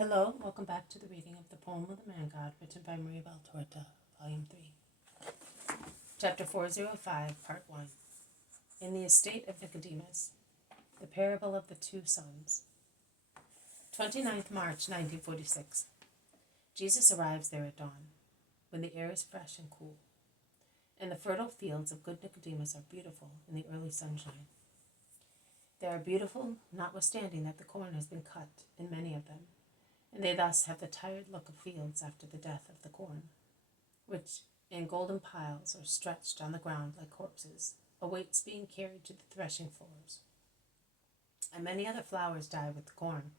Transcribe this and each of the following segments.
Hello, welcome back to the reading of the poem of the Man God, written by Maria Valtorta, Volume 3. Chapter 405, Part 1. In the estate of Nicodemus, the parable of the two sons. 29th March, 1946. Jesus arrives there at dawn, when the air is fresh and cool, and the fertile fields of good Nicodemus are beautiful in the early sunshine. They are beautiful, notwithstanding that the corn has been cut in many of them, and they thus have the tired look of fields after the death of the corn, which in golden piles are stretched on the ground like corpses, awaits being carried to the threshing floors. And many other flowers die with the corn: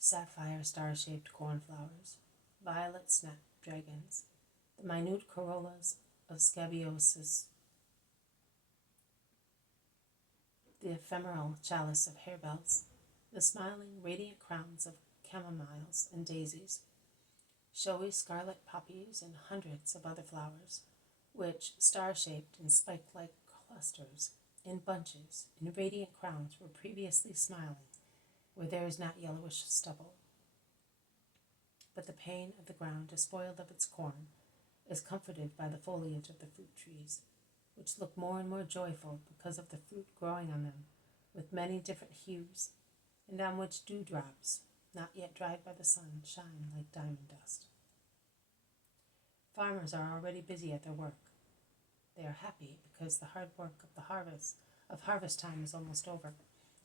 sapphire star-shaped cornflowers, violet snapdragons, the minute corollas of scabiouses, the ephemeral chalice of harebells, the smiling, radiant crowns of camomiles and daisies, showy scarlet poppies, and hundreds of other flowers, which, star-shaped and spike-like clusters, in bunches, in radiant crowns, were previously smiling, where there is not yellowish stubble. But the pain of the ground, despoiled of its corn, is comforted by the foliage of the fruit trees, which look more and more joyful because of the fruit growing on them, with many different hues, and on which dewdrops, not yet dried by the sun, shine like diamond dust. Farmers are already busy at their work. They are happy because the hard work of harvest time is almost over,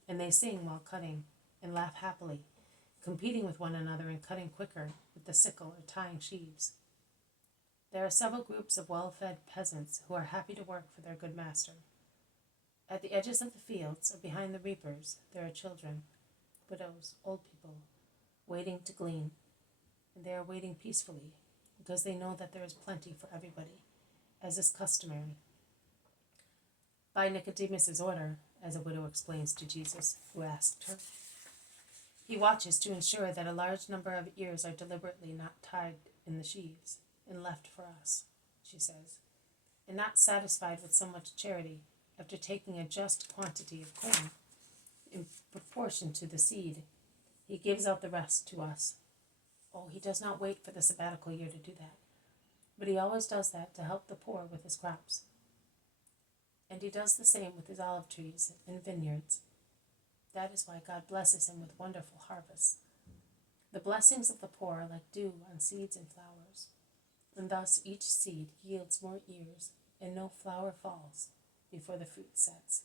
and they sing while cutting and laugh happily, competing with one another in cutting quicker with the sickle or tying sheaves. There are several groups of well-fed peasants who are happy to work for their good master. At the edges of the fields or behind the reapers there are children, widows, old people, waiting to glean, and they are waiting peacefully because they know that there is plenty for everybody, as is customary. By Nicodemus's order, as a widow explains to Jesus, who asked her, he watches to ensure that a large number of ears are deliberately not tied in the sheaves and left for us, she says, and not satisfied with so much charity, after taking a just quantity of corn in proportion to the seed, he gives out the rest to us. Oh, he does not wait for the sabbatical year to do that, but he always does that to help the poor with his crops. And he does the same with his olive trees and vineyards. That is why God blesses him with wonderful harvests. The blessings of the poor are like dew on seeds and flowers, and thus each seed yields more ears, and no flower falls before the fruit sets.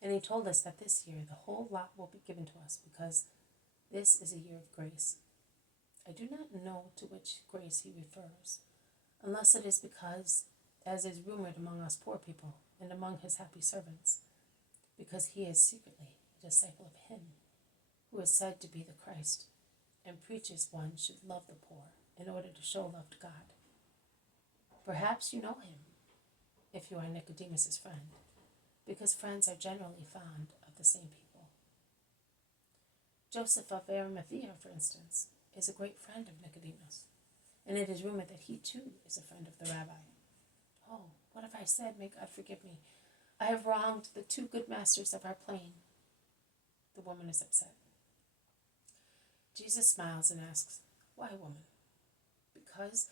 And he told us that this year the whole lot will be given to us, because this is a year of grace. I do not know to which grace he refers, unless it is because, as is rumored among us poor people and among his happy servants, because he is secretly a disciple of him who is said to be the Christ, and preaches one should love the poor in order to show love to God. Perhaps you know him, if you are Nicodemus's friend, because friends are generally fond of the same people. Joseph of Arimathea, for instance, is a great friend of Nicodemus, and it is rumored that he too is a friend of the rabbi. Oh, what have I said? May God forgive me. I have wronged the two good masters of our plain. The woman is upset. Jesus smiles and asks, why, woman? Because,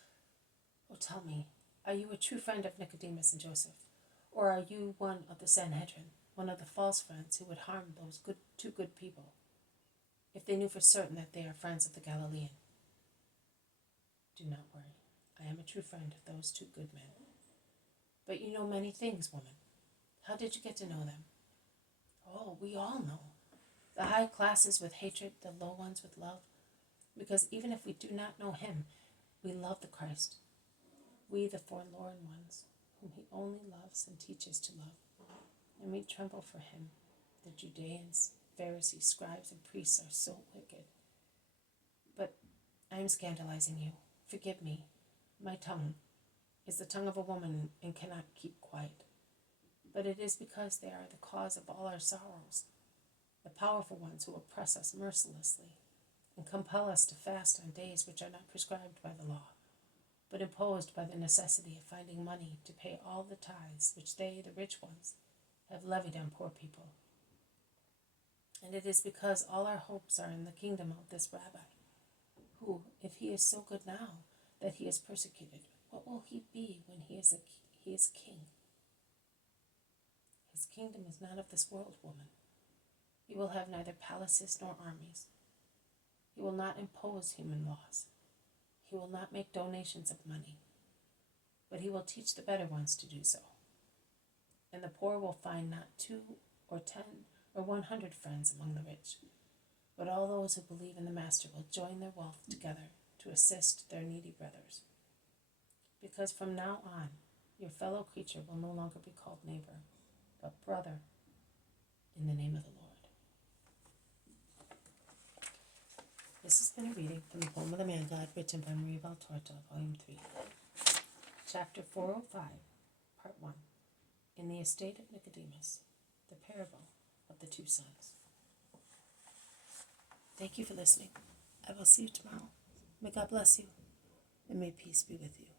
oh, tell me, are you a true friend of Nicodemus and Joseph? Or are you one of the Sanhedrin, one of the false friends who would harm those two good people, if they knew for certain that they are friends of the Galilean? Do not worry. I am a true friend of those two good men. But you know many things, woman. How did you get to know them? Oh, we all know. The high classes with hatred, the low ones with love. Because even if we do not know him, we love the Christ. We, the forlorn ones, whom he only loves and teaches to love. And we tremble for him. The Judeans, Pharisees, scribes, and priests are so wicked. But I am scandalizing you. Forgive me. My tongue is the tongue of a woman and cannot keep quiet. But it is because they are the cause of all our sorrows, the powerful ones who oppress us mercilessly and compel us to fast on days which are not prescribed by the law, but imposed by the necessity of finding money to pay all the tithes which they, the rich ones, have levied on poor people. And it is because all our hopes are in the kingdom of this rabbi, who, if he is so good now that he is persecuted, what will he be when he is king? His kingdom is not of this world, woman. He will have neither palaces nor armies. He will not impose human laws. He will not make donations of money, but he will teach the better ones to do so. And the poor will find not 2 or 10 or 100 friends among the rich, but all those who believe in the Master will join their wealth together to assist their needy brothers. Because from now on, your fellow creature will no longer be called neighbor, but brother, in the name of the Lord. This has been a reading from the Poem of the Man God, written by Marie Valtorta, Volume 3. Chapter 405, Part 1. In the Estate of Nicodemus, the Parable of the 2 Sons. Thank you for listening. I will see you tomorrow. May God bless you, and may peace be with you.